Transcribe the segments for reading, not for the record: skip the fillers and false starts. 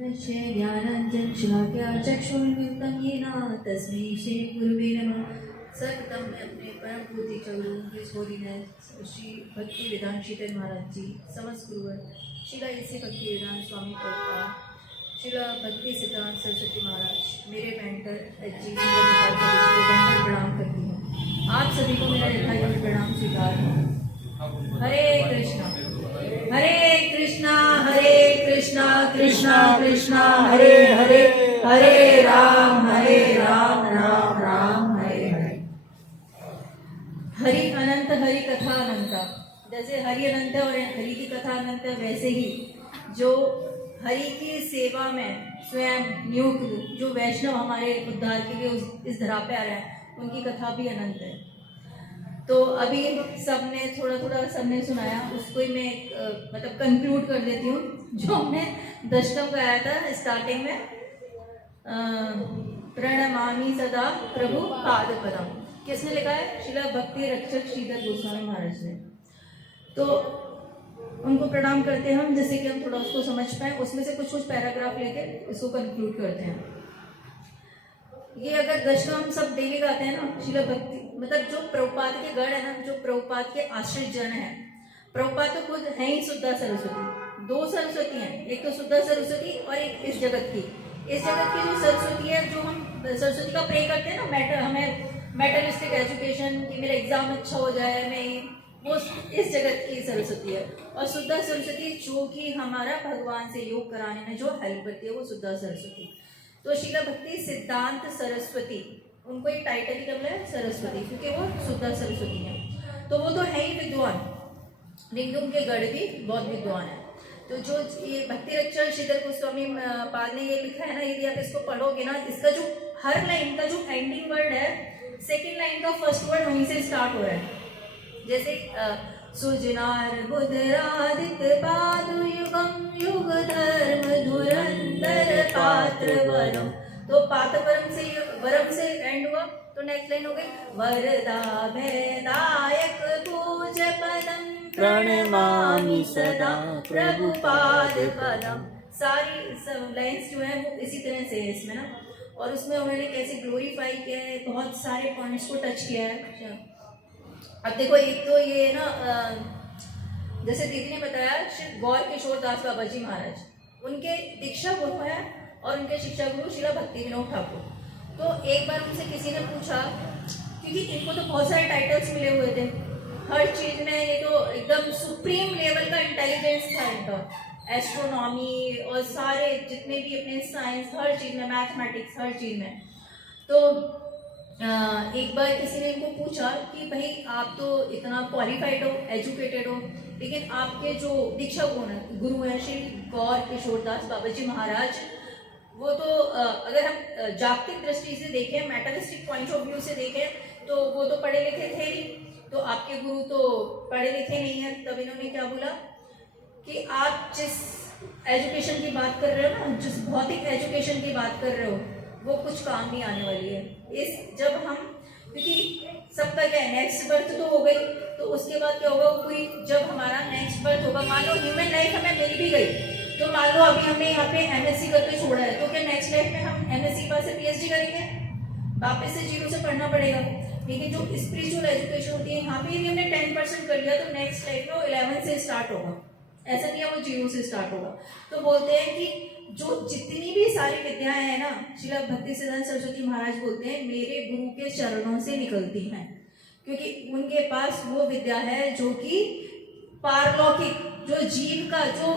तस्य ज्ञानाञ्जन शलाकया चक्षुर्मिलितं येन तस्मै श्री गुरुवे नमः। सर्वप्रथम मैं अपने परम पूज्य चरणों हिज होलीनेस श्री भक्ति वेदांत शीतल महाराज जी, समस्त गुरुवर शिला इसी भक्ति वेदांत स्वामी प्रभुपाद, शिला भक्ति सिद्धांत सरस्वती महाराज, मेरे मेंटर एच.जी. को प्रणाम करती हूँ। आप सभी को मेरा यथायोग्य प्रणाम स्वीकार है। हरे कृष्णा हरे कृष्णा कृष्णा कृष्णा हरे हरे, हरे राम राम राम हरे हरे। हरि अनंत हरि कथा अनंता। जैसे हरि अनंत और हरि की कथा अनंत, वैसे ही जो हरि की सेवा में स्वयं नियुक्त जो वैष्णव हमारे उद्धार के लिए इस धरा पे आ रहे हैं, उनकी कथा भी अनंत है। तो अभी सबने थोड़ा सबने सुनाया, उसको ही मैं मतलब कंक्लूड कर देती हूँ। जो हमने दशकम गाया था स्टार्टिंग में, प्रणमामि सदा प्रभु पाद पदम, किसने लिखा है? शिला भक्ति रक्षक श्रीधर गोस्वामी महाराज ने। तो उनको प्रणाम करते हैं हम, जैसे कि हम थोड़ा उसको समझ पाए। उसमें से कुछ पैराग्राफ लेके इसको कंक्लूड करते हैं। ये अगर दशकम हम सब डेली गाते हैं ना, शिला भक्ति मतलब जो प्रभुपाद के गढ़ है ना, जो प्रभुपाद के आश्रित जन है। प्रभुपाद तो खुद है ही शुद्धा सरस्वती। दो सरस्वती हैं, एक तो शुद्धा सरस्वती और एक इस जगत की। इस जगत की जो सरस्वती है, जो हम सरस्वती का प्रे करते हैं ना, हमें मेटलिस्टिक एजुकेशन कि मेरा एग्जाम अच्छा हो जाए, मैं वो इस जगत की सरस्वती है। और शुद्धा सरस्वती जो कि हमारा भगवान से योग कराने में जो हेल्प करती है, वो शुद्धा सरस्वती। तो शिला भक्ति सिद्धांत सरस्वती, उनको एक टाइटल ही डबल है सरस्वती, क्योंकि वो शुद्धा सरस्वती है। तो वो तो है ही विद्वान, लेकिन उनके गढ़ भी बहुत विद्वान है। तो जो ये भक्ति रक्षक श्रीधर गोस्वामी पाद ने ये लिखा है ना, यदि आप इसको पढ़ोगे ना, इसका जो हर लाइन का जो एंडिंग वर्ड है, सेकेंड लाइन का फर्स्ट वर्ड वहीं से स्टार्ट हो रहा है। जैसे सुजनार बुधरादित पादु युगम युग धर्म धुरंधर पात्र वरम। तो पात्र वरम से एंड हुआ, तो नेक्स्ट लाइन हो गई वरदा भेदायक पूज पदम प्रणमामि सदा प्रभुपाद पदम। सारी सब लाइन्स जो है वो इसी तरह से है इसमें ना। और उसमें उन्होंने कैसे ग्लोरीफाई किया है, बहुत सारे पॉइंट्स को टच किया है। अब देखो, एक तो ये ना जैसे दीदी ने बताया, श्री गौर किशोर दास बाबा जी महाराज, उनके दीक्षा गुरु है और उनके शिक्षा गुरु शिला भक्ति विनोद ठाकुर। तो एक बार उनसे किसी ने पूछा, क्योंकि इनको तो बहुत सारे टाइटल्स मिले हुए थे हर चीज में, ये तो एकदम सुप्रीम लेवल का इंटेलिजेंस था इनका, एस्ट्रोनॉमी और सारे जितने भी अपने साइंस, हर चीज में, मैथमेटिक्स, हर चीज में। तो एक बार किसी ने इनको पूछा कि भाई आप तो इतना क्वालिफाइड हो, एजुकेटेड हो, लेकिन आपके जो दीक्षा गुरु हैं श्री गौर किशोर दास बाबा जी महाराज, वो तो अगर हम जागतिक दृष्टि से देखें, मेटलिस्टिक पॉइंट ऑफ व्यू से देखें, तो वो तो पढ़े लिखे थे ही, तो आपके गुरु तो पढ़े लिखे नहीं है। तब इन्होंने क्या बोला कि आप जिस एजुकेशन की बात कर रहे हो ना, जिस भौतिक एजुकेशन की बात कर रहे हो, वो कुछ काम नहीं आने वाली है। जब हम, क्योंकि सबका क्या है, नेक्स्ट बर्थ तो हो गई, तो उसके बाद क्या होगा, कोई जब हमारा नेक्स्ट बर्थ होगा, मान लो ह्यूमन लाइफ हमें मिल भी गई, तो मान लो अभी हमने यहाँ पे एमएससी करके छोड़ा है, तो क्या नेक्स्ट लाइफ में हम एमएससी के बाद से पीएचडी करेंगे? वापस से जीरो से पढ़ना पड़ेगा। लेकिन जो स्पिरिचुअल एजुकेशन होती है, यहाँ पे यदि हमने 10% कर लिया, तो नेक्स्ट लाइफ में वो 11 से स्टार्ट होगा। ऐसा नहीं है वो जीरो से स्टार्ट होगा। तो बोलते हैं कि जो जितनी भी सारी विद्याएं हैं ना, शिला भक्ति सिद्धांत सरस्वती महाराज बोलते हैं मेरे गुरु के चरणों से निकलती हैं, क्योंकि उनके पास वो विद्या है जो कि पारलौकिक, जो जीव का जो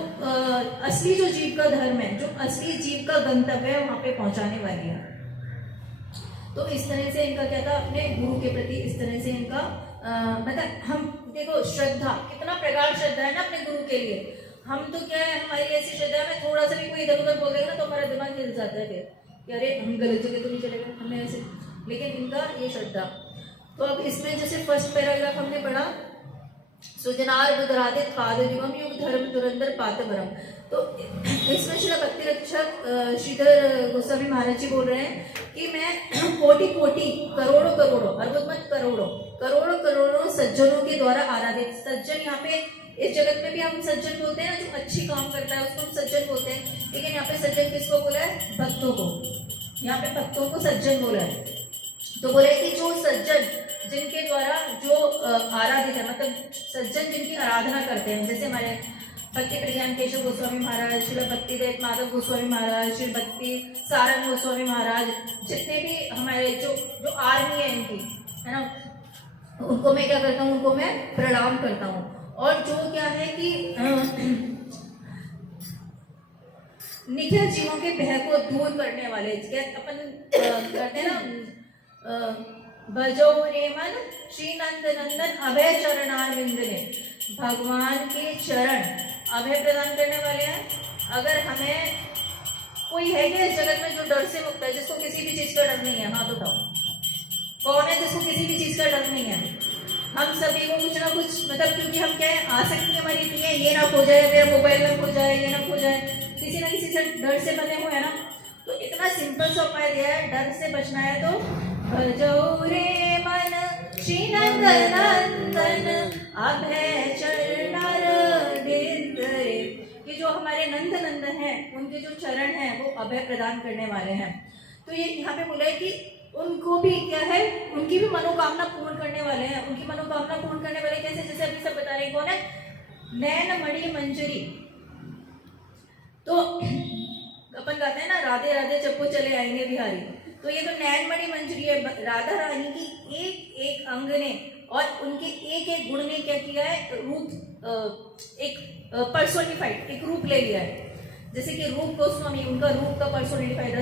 असली जो जीव का धर्म है, जो असली जीव का गंतव्य है, वहां पे पहुंचाने वाली है। तो इस तरह से इनका क्या था, अपने गुरु के प्रति इस तरह से इनका मतलब हम देखो, श्रद्धा, कितना प्रगाढ़ श्रद्धा है ना अपने गुरु के लिए। हम तो क्या है, हमारी ऐसी श्रद्धा है, थोड़ा सा भी कोई इधर उधर बोल देगा ना, तो हमारा दिमाग हिल जाता है फिर कि अरे हम गलत जगह तो नहीं चले गए, हमें ऐसे। लेकिन इनका ये श्रद्धा। तो अब इसमें जैसे फर्स्ट पैराग्राफ हमने पढ़ा, सुजनार बुधरादित पाद युगम युग धर्म धुरंधर पातवरम। तो इसमें शिला भक्ति रक्षक श्रीधर गोस्वामी महाराज जी बोल रहे हैं कि मैं कोटि कोटि करोड़ों अर्बुद मत करोड़ों सज्जनों के द्वारा आराधित। सज्जन यहाँ पे इस जगत में भी हम सज्जन बोलते हैं ना, जो अच्छी काम करता है उसको हम सज्जन बोलते हैं, लेकिन यहाँ पे सज्जन किसको बोला है? भक्तों को। यहाँ पे भक्तों को सज्जन बोला है। तो बोले कि जो सज्जन जिनके द्वारा जो आराधित है, मतलब सज्जन जिनकी आराधना करते हैं, जैसे हमारे भक्ति प्रज्ञान केशव गोस्वामी महाराज, श्रील भक्तिवेदांत माधव गोस्वामी महाराज, श्री भक्ति सारंग गोस्वामी महाराज, जितने भी हमारे जो आर्मी है इनकी, है ना, उनको मैं क्या करता हूँ? उनको मैं प्रणाम करता हूँ। और जो क्या है कि निखिल जीवों के भय को दूर करने वाले, अपन करते हैं ना, भजो रे मन श्री नंद नंदन अभय चरणारविंद ने, भगवान के चरण अभय प्रदान करने वाले हैं। अगर हमें कोई है क्या इस जगत में जो डर से मुक्त है, जिसको किसी भी चीज का डर नहीं है? हाथ उठाओ। कौन है जिसको किसी भी चीज का डर नहीं है? हम सभी को कुछ ना कुछ, मतलब क्योंकि हम क्या है, आसक्ति हमारी इतनी है, ये ना खो जाए, मेरा मोबाइल ना खो जाए, ये ना खो जाए, किसी ना किसी से डर से बने हुए हैं ना। तो इतना सिंपल सा उपाय दिया है, डर से बचना है तो भजो रे मन श्री नंद नंदन अभय चरणारविंद रे, कि जो हमारे नंद नंदन है उनके जो चरण हैं वो अभय प्रदान करने वाले हैं। तो ये यहाँ पे बोला है कि उनको भी क्या है, उनकी भी मनोकामना पूर्ण करने वाले हैं। उनकी मनोकामना पूर्ण करने वाले कैसे? जैसे अभी सब बता रहे हैं, कौन है? नैन मणि मंजरी। तो अपन कहते हैं ना, राधे राधे चप्पू चले आएंगे बिहारी। तो ये तो नैन मणि मंजरी है, राधा रानी की एक एक अंग ने और उनके एक एक गुण ने क्या किया है? रूप, एक पर्सोनिफाइड एक रूप ले लिया है। जैसे कि रूप गोस्वामी, उनका रूप का पर्सोनिफाइड,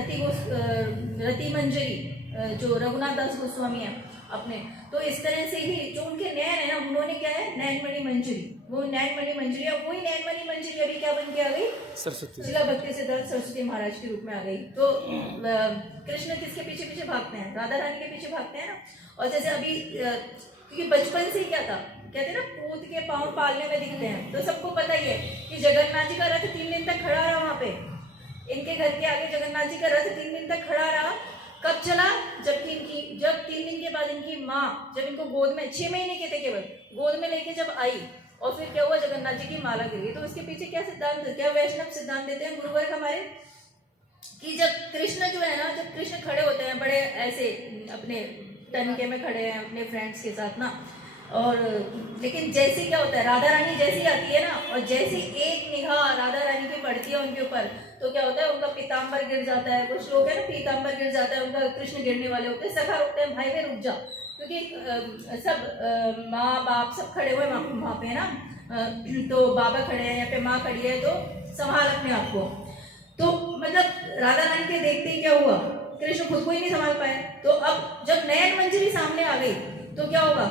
रति मंजरी जो रघुनाथ दास गोस्वामी है अपने, तो इस तरह से ही जो उनके नैन है ना, उन्होंने क्या है? नैनमणि मंजरी, वो नैनमणि मंजरी है। वही नैनमणि मंजरी अभी क्या बन के आ गई? सरस्वती, श्रील भक्ति सिद्धार्थ सरस्वती महाराज के रूप में आ गई। तो कृष्ण किसके पीछे पीछे भागते हैं? राधा रानी के पीछे भागते हैं ना। और जैसे अभी क्योंकि बचपन से ही क्या था, कहते हैं ना, पूत के पाँव पालने में दिखते हैं। तो सबको पता ही है कि जगन्नाथ जी का रथ 3 दिन तक खड़ा रहा वहां पे, इनके घर के आगे जगन्नाथ जी का रथ 3 दिन तक खड़ा रहा। कब चला? जब 3 दिन के बाद इनकी माँ, जब इनको गोद में 6 महीने के थे केवल, गोद में लेके जब आई, और फिर क्या हुआ? जगन्नाथ जी की माला गिर गई। तो इसके पीछे क्या सिद्धांत, क्या वैष्णव सिद्धांत देते हैं गुरुवर्ग हमारे, कि जब कृष्ण जो है ना, जब कृष्ण खड़े होते हैं बड़े ऐसे अपने टनके में खड़े हैं अपने फ्रेंड्स के साथ ना, और लेकिन जैसे क्या होता है, राधा रानी जैसी आती है ना, और जैसे एक निगाह राधा रानी की पड़ती है उनके ऊपर, तो क्या होता है? उनका पीताम्बर गिर जाता है। कुछ लोग है ना, पीताम्बर गिर जाता है उनका, कृष्ण गिरने वाले होते हैं। सखा रुकते हैं, भाई वे रुक जा, क्योंकि सब माँ बाप सब खड़े हुए वहाँ पे ना, तो बाबा खड़े हैं, यहाँ पे माँ खड़ी है, तो संभाल अपने आप को। तो मतलब राधा रानी के देखते ही क्या हुआ? कृष्ण खुद को ही नहीं संभाल पाए। तो अब जब नयन मंजरी सामने आ गई तो क्या होगा?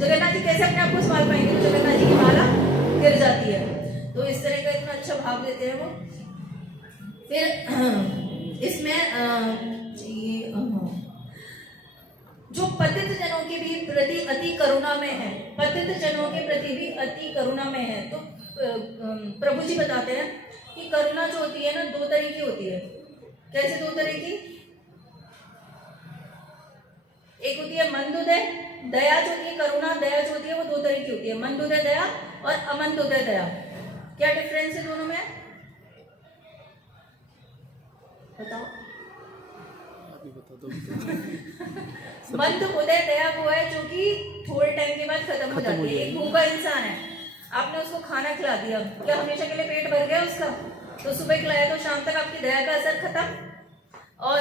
जगन्नाथ जी कैसे अपने आप को संभाल पाएंगे? तो जगन्नाथ जी की माला गिर जाती है। तो इस तरह का इतना अच्छा भाव देते हैं वो। फिर इसमें जो पतित जनों के भी प्रति अति करुणा में है, पतित जनों के प्रति भी अति करुणा में है। तो प्रभु जी बताते हैं कि करुणा जो होती है ना, 2 तरह की होती है। कैसे 2 तरह की? एक होती है मंदोदय दया, जो होती है करुणा, दया जो होती है वो 2 तरह की होती है, मंदोदय दया और अमंदोदय दया। क्या डिफरेंस है दोनों में? बताओ। मंद उदय दया वो है जो कि थोड़े टाइम के बाद खत्म हो जाती है। एक भूखा इंसान है, आपने उसको खाना खिला दिया, क्या हमेशा के लिए पेट भर गया उसका? तो सुबह खिलाया तो शाम तक आपकी दया का असर खत्म। और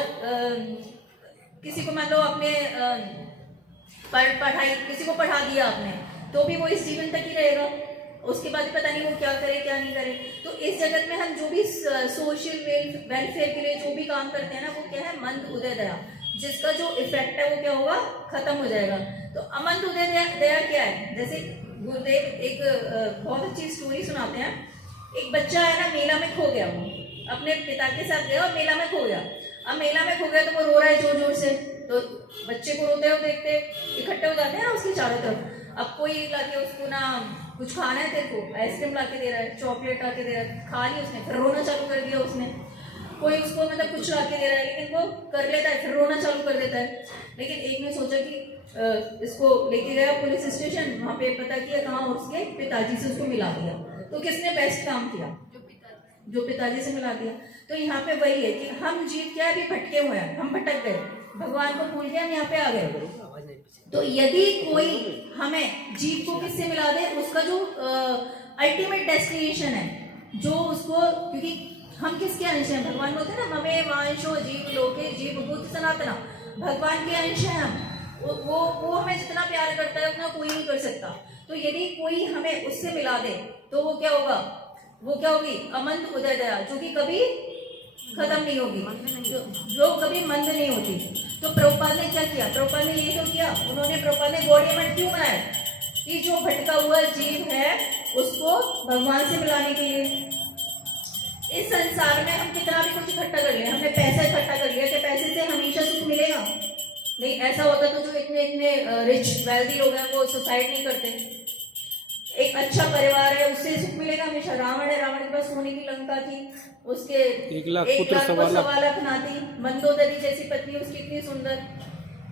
किसी को मान लो आपने पढ़ाई, किसी को पढ़ा दिया आपने, तो भी वो इस जीवन तक ही रहेगा, उसके बाद पता नहीं वो क्या करे क्या नहीं करे। तो इस जगत में हम जो भी सोशल वेलफेयर के लिए जो भी काम करते हैं ना, वो क्या है? मंद उदय दया, जिसका जो इफेक्ट है वो क्या होगा? खत्म हो जाएगा। तो अमंद उदय दया क्या है? जैसे गुरुदेव एक बहुत अच्छी स्टोरी सुनाते हैं। एक बच्चा है ना, मेला में खो गया, वो अपने पिता के साथ गया और मेला में खो गया। अब मेला में खो गया तो वो रो रहा है जोर जोर से, तो बच्चे को रोते हुए देखते इकट्ठे हो जाते हैं ना उसकी चारों तरफ। अब कोई लाके उसको ना कुछ खाना है, तेरे को आइसक्रीम लाके दे रहा है, चॉकलेट लाके दे रहा है, खा ली उसने, फिर रोना चालू कर दिया उसने। कोई उसको मतलब कुछ ला के दे रहा है, लेकिन वो कर लेता है, फिर रोना चालू कर देता है। लेकिन एक ने सोचा कि इसको लेके गया पुलिस स्टेशन, वहाँ पे पता किया कहाँ उसके पिताजी से उसको मिला दिया। तो किसने बेस्ट काम किया? जो पिताजी से मिला दिया। तो यहाँ पे वही है कि हम जीव क्या अभी भटके हुए हैं, हम भटक गए, भगवान को भूल के हम यहाँ पे आ गए। तो यदि कोई हमें जीव को किससे मिला दे, उसका जो अल्टीमेट डेस्टिनेशन है, जो उसको, क्योंकि हम किसके अंश हैं? भगवान बोलते हैं ना, ममे वांशो जीव लोके जीव भूत सनातना, भगवान के अंश हैं हम। वो हमें जितना प्यार करता है उतना कोई नहीं कर सकता। तो यदि कोई हमें उससे मिला दे तो वो क्या होगा? वो क्या होगी? अमंत उदय दया, जो कि कभी खत्म नहीं होगी, जो कभी मंद नहीं होती। तो प्रभुपाद ने क्या किया? प्रभुपाद ने ये तो किया, प्रभुपाद ने गॉड मठ क्यों बनाया? कि जो भटका हुआ जीव है उसको भगवान से मिलाने के लिए। इस संसार में हम कितना भी कुछ इकट्ठा कर लिया, हमने पैसा इकट्ठा कर लिया, कि पैसे से हमेशा सुख मिलेगा? नहीं, ऐसा होता तो जो इतने इतने रिच वेल्दी लोग हैं वो सुसाइड नहीं करते। एक अच्छा परिवार है, उससे सुख मिलेगा हमेशा। रावण है, रावण के पास सोने की लंका थी, उसके 1 लाख पुत्र, 1,15,00,000 नाती, मंदोदरी जैसी पत्नी उसकी इतनी सुंदर,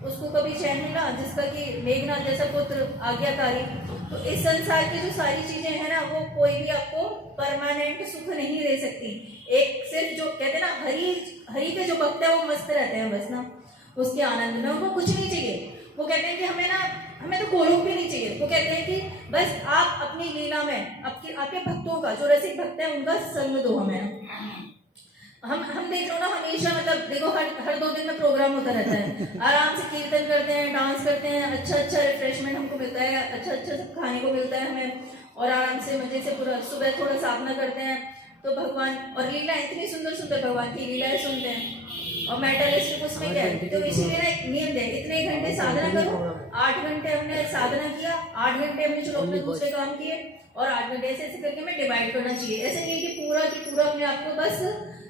उसको कभी चैन मिला? जिसका कि मेघनाथ जैसा पुत्र आज्ञाकारी। तो इस संसार की जो सारी चीजें हैं ना, वो कोई भी आपको परमानेंट सुख नहीं दे सकती। एक सिर्फ जो कहते हैं ना, हरि के जो भक्त है वो मस्त रहते हैं बस ना, उसके आनंद में, उनको कुछ नहीं चाहिए। वो कहते हैं कि हमें तो गोलोक भी नहीं चाहिए। वो कहते हैं कि बस आप अपनी लीला में आपके भक्तों का, जो रसिक भक्त है उनका संग दो हमें। हम देख लो ना, हमेशा मतलब देखो हर 2 दिन में प्रोग्राम होता रहता है, आराम से कीर्तन करते हैं, डांस करते हैं, अच्छा रिफ्रेशमेंट हमको मिलता है, अच्छा सब खाने को मिलता है हमें, और आराम से मजे से पूरा सुबह थोड़ा साधना करते हैं। तो भगवान और लीला इतनी सुंदर सुंदर भगवान की लीलाएं सुनते हैं, और मेटलिस्टिक उसमें क्या है? तो इसीलिए ना एक नियम है, इतने घंटे साधना करो। 8 घंटे हमने साधना किया, 8 घंटे हमने चलो अपने दूसरे काम किए, और 8 घंटे ऐसे करके हमें डिवाइड करना चाहिए। ऐसे नहीं कि पूरा अपने आप को बस,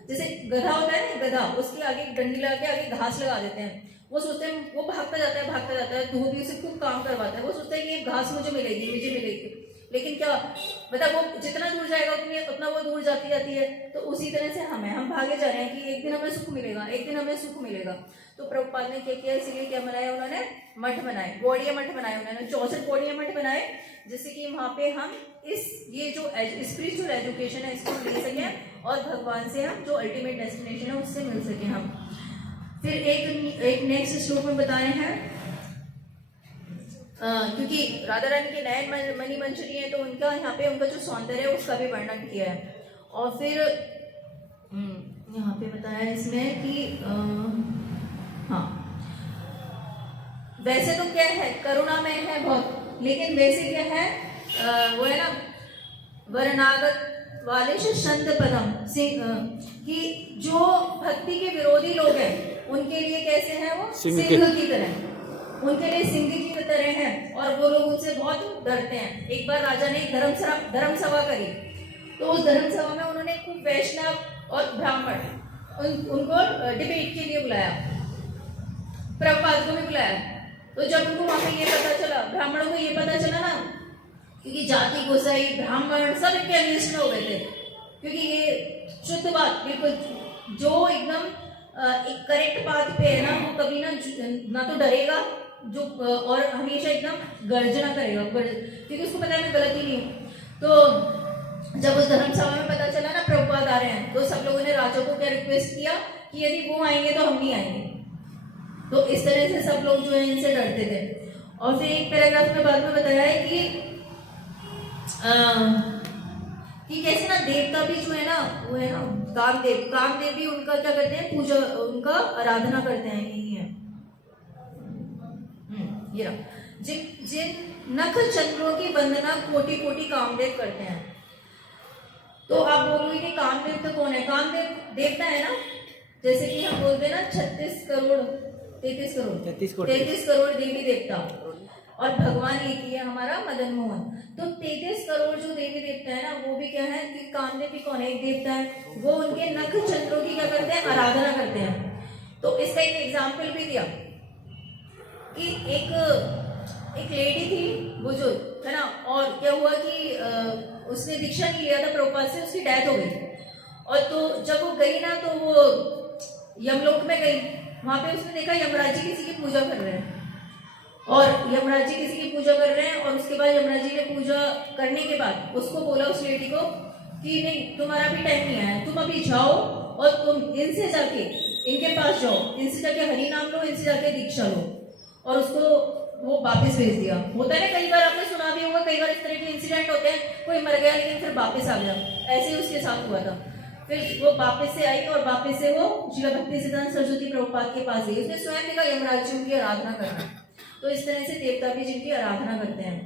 जैसे गधा होता है ना, गधा उसके आगे डंडी लगा के आगे घास लगा देते हैं। वो सोचते हैं, वो भागता जाता है, धोबी उसे खूब काम करवाता है, वो सोचता है कि ये घास मुझे मिलेगी। लेकिन क्या मतलब, वो जितना दूर जाएगा उतना वो दूर जाती है। तो उसी तरह से हम भागे जा रहे हैं कि एक दिन हमें सुख मिलेगा, तो प्रभुपाद ने क्या किया? इसीलिए क्या बनाया उन्होंने? मठ बनाए, गौड़ीय मठ बनाए उन्होंने, 64 गौड़ीय मठ बनाए, जिससे कि वहाँ पे हम ये जो स्पिरिचुअल एजुकेशन है इसको ले सकें, और भगवान से हम जो अल्टीमेट डेस्टिनेशन है उससे मिल सके हम। फिर एक नेक्स्ट श्लोक में बता रहे हैं, क्योंकि राधा रानी के नयन मणि मंजरी है, तो उनका यहाँ पे उनका जो सौंदर्य है उसका भी वर्णन किया है। और फिर यहाँ पे बताया इसमें कि हाँ, वैसे तो क्या है, करुणामय है बहुत, लेकिन वैसे क्या है, वो है ना, वरनागत वाले संत पदम सिंह, कि जो भक्ति के विरोधी लोग हैं उनके लिए कैसे हैं? वो सिंह की तरह, उनके लिए सिंह की तरह है, और वो लोग उनसे बहुत डरते हैं। एक बार राजा ने एक धर्म सभा करी, तो उस धर्म सभा में उन्होंने खूब वैष्णव और ब्राह्मण उनको डिबेट के लिए बुलाया, प्रभुपाद को भी बुलाया। तो जब उनको वहां पे ये पता चला, ब्राह्मणों को ये पता चला ना, क्योंकि जाति गोसाई ब्राह्मण सब इनके अनिष्ट हो गए थे, क्योंकि ये शुद्ध बात बिल्कुल जो एकदम एक करेक्ट बात पे है ना, वो कभी ना तो डरेगा, जो और हमेशा एकदम गर्जना करेगा, क्योंकि उसको पता है मैं गलती नहीं हूँ। तो जब उस धर्म सभा में पता चला ना प्रभुपाद आ रहे हैं, तो सब लोगों ने राजा को क्या रिक्वेस्ट किया कि यदि वो आएंगे तो हम नहीं आएंगे। तो इस तरह से सब लोग जो है इनसे डरते थे। और फिर एक पैराग्राफ में बाद में बताया है कि कैसे ना देवता भी जो है ना, वो है ना कामदेव भी उनका क्या करते हैं? पूजा, उनका आराधना करते हैं। यही है ये रहा, जिन नख चंद्रों की वंदना कोटि कोटि कामदेव करते हैं। तो आप बोलोगे कि कामदेव तो कौन है? कामदेव देवता है ना, जैसे कि हम बोलते हैं ना 33 करोड़ देवी देवता, और भगवान एक ही है हमारा मदन मोहन। तो 33 करोड़ जो देवी देवता है ना, वो भी क्या है कि कामदेव भी कौन है? एक देवता है। वो उनके नख चंद्रों की क्या करते हैं? आराधना करते हैं। तो इसका एक एग्जाम्पल भी दिया कि एक लेडी थी बुजुर्ग, है ना, और क्या हुआ कि उसने दीक्षा नहीं लिया था प्रभुपाद से, उसकी डेथ हो गई। और तो जब वो गई ना तो वो यमलोक में गई, वहां पे उसने देखा यमराज जी किसी की पूजा कर रहे हैं, और यमराज जी किसी की पूजा कर रहे हैं। और उसके बाद यमराज जी ने पूजा करने के बाद उसको बोला, उस लेडी को, कि नहीं तुम्हारा भी टाइम नहीं आया, तुम अभी जाओ और तुम इनसे जाके, इनके पास जाओ, इनसे जाके हरि नाम लो, इनसे जाके दीक्षा लो। और उसको वो वापस भेज दिया। होता है ना, कई बार आपने सुना भी होगा, कई बार इस तरह के इंसिडेंट होते हैं, कोई मर गया लेकिन फिर वापस आ गया, ऐसे ही उसके साथ हुआ था। फिर वो वापस से आई और वापस से वो श्रील भक्तिसिद्धांत सरस्वती प्रभुपाद के पास गई। उसने स्वयं देखा यमराज जी उनकी आराधना करना। तो इस तरह से देवता भी जिनकी आराधना करते हैं।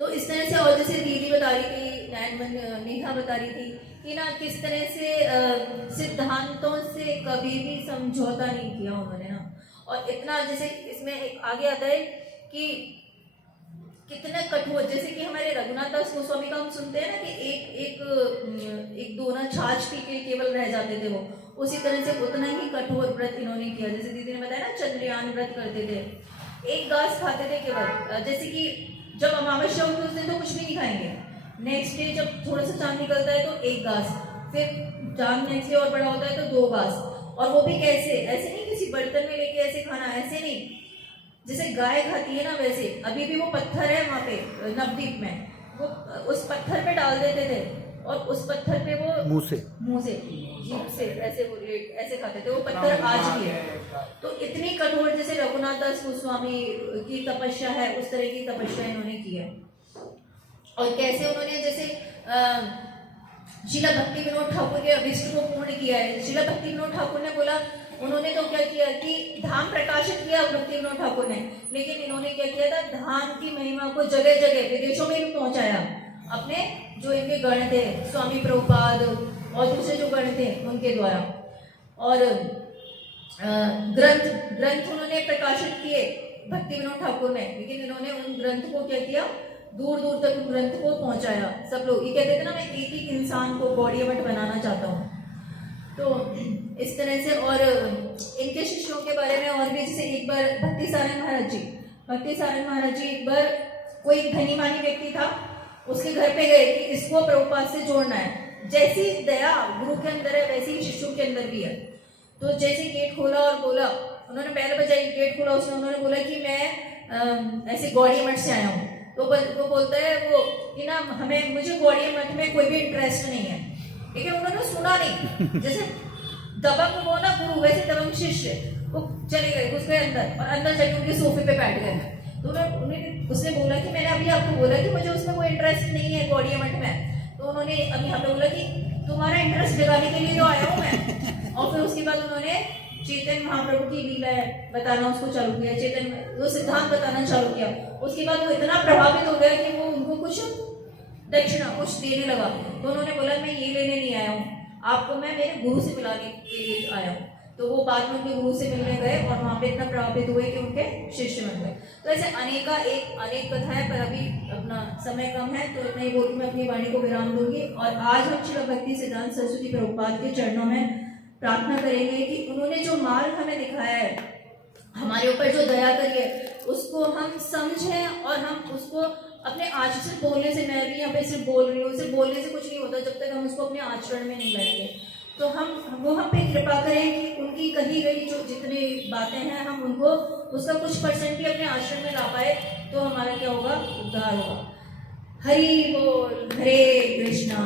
तो इस तरह से, और जैसे दीदी बता रही थी, नेहा बता रही थी कि ना किस तरह से सिद्धांतों से कभी भी समझौता नहीं किया उन्होंने ना। और इतना, जैसे इसमें एक आगे आता है कि कितने कठोर, जैसे कि हमारे रघुनाथ दास गोस्वामी का हम सुनते हैं ना कि एक दो ना छाछ पी के केवल रह जाते थे वो, उसी तरह से उतना ही कठोर व्रत इन्होंने किया। जैसे दीदी ने बताया ना, चंद्रयान व्रत करते थे, एक घास खाते थे केवल। जैसे कि जब अमावस्या होती है उस दिन तो कुछ भी नहीं खाएंगे, नेक्स्ट डे जब थोड़ा सा चांद निकलता है तो एक घास, फिर चांद नेक्स्ट डे और बड़ा होता है तो 2 घास। और वो भी कैसे, ऐसे नहीं किसी बर्तन में लेके ऐसे खाना, ऐसे नहीं, जैसे गाय खाती है ना वैसे। अभी भी वो पत्थर है वहां पे नवद्वीप में, वो उस पत्थर पे डाल देते थे और उस पत्थर पे वो मुंह से जीभ से ऐसे वो ऐसे खाते थे। वो पत्थर आज भी है। तो इतनी कठोर, जैसे रघुनाथ दास गोस्वामी की तपस्या है, उस तरह की तपस्या इन्होंने की है। और कैसे उन्होंने, जैसे श्रीला भक्ति विनोद ठाकुर के अभिष्ट को पूर्ण किया है। श्रीला भक्ति विनोद ठाकुर ने बोला, उन्होंने तो क्या किया कि धाम प्रकाशित किया भक्ति विनोद ठाकुर ने, लेकिन इन्होंने क्या किया था, धाम की महिमा को जगह जगह विदेशों में भी पहुंचाया। अपने जो इनके गण थे, स्वामी प्रभुपाद और दूसरे जो गण थे उनके द्वारा। और ग्रंथ उन्होंने प्रकाशित किए भक्ति विनोद ठाकुर ने, लेकिन इन्होंने उन ग्रंथ को क्या किया, दूर दूर तक ग्रंथ को पहुंचाया। सब लोग ये कहते थे ना, मैं एक ही इंसान को गौड़ीय मठ बनाना चाहता हूँ। तो इस तरह से, और इनके शिष्यों के बारे में और भी, जैसे एक बार भक्ति सारंग महाराज जी एक बार कोई धनी मानी व्यक्ति था, उसके घर पे गए कि इसको प्रभुपाद से जोड़ना है। जैसी दया गुरु के अंदर है वैसी ही शिष्यों के अंदर भी है। तो जैसे गेट खोला और बोला, उन्होंने बैल बजाई, गेट खोला, उन्होंने बोला कि मैं ऐसे गौड़ीय मठ से आया हूँ। तो वो बोलता है वो कि ना, मुझे गौड़ीय मठ में कोई भी इंटरेस्ट नहीं है। लेकिन उन्होंने सुना नहीं, जैसे दबंग वो ना गुरु, वैसे दबंग शिष्य वो चले गए उसके अंदर, और अंदर जाके उनके सोफे पे बैठ गए। तो उसने बोला कि मैंने अभी आपको बोला कि मुझे उसमें कोई इंटरेस्ट नहीं है गौड़ीय मठ में। तो उन्होंने अभी हमें बोला कि तुम्हारा इंटरेस्ट जगाने के लिए तो आया हूँ मैं। और फिर उसके बाद उन्होंने चैतन्य महाप्रभु की लीला बताना उसको चालू किया, चैतन्य वो सिद्धांत बताना चालू किया। उसके बाद वो इतना प्रभावित हो गया कि वो उनको कुछ दक्षिणा कुछ देने लगा। तो उन्होंने बोला, मैं ये लेने नहीं आया हूँ आपको, मैं मेरे गुरु से मिलाने के लिए आया हूँ। तो वो बाद में उनके गुरु से मिलने गए और वहाँ पे इतना प्रभावित हुए कि उनके शिष्य बन गए। तो ऐसे अनेक कथाएं, पर अभी अपना समय कम है तो इतना ही बोल के मैं अपनी वाणी को विराम दूंगी। और आज हम श्रील भक्ति सिद्धांत सरस्वती प्रभुपाद के चरणों में प्रार्थना करेंगे कि उन्होंने जो मार्ग हमें दिखाया है, हमारे ऊपर जो दया करी है, उसको हम समझें और हम उसको अपने आचरण से, बोलने से, मैं भी यहाँ पे सिर्फ बोल रही हूँ, सिर्फ बोलने से कुछ नहीं होता जब तक हम उसको अपने आचरण में नहीं लाएंगे। तो हम पे कृपा करें कि उनकी कही गई जो जितनी बातें हैं, हम उनको उसका कुछ % भी अपने आचरण में ला पाए, तो हमारा क्या होगा, उद्धार होगा। हरि बोल, हरे कृष्णा।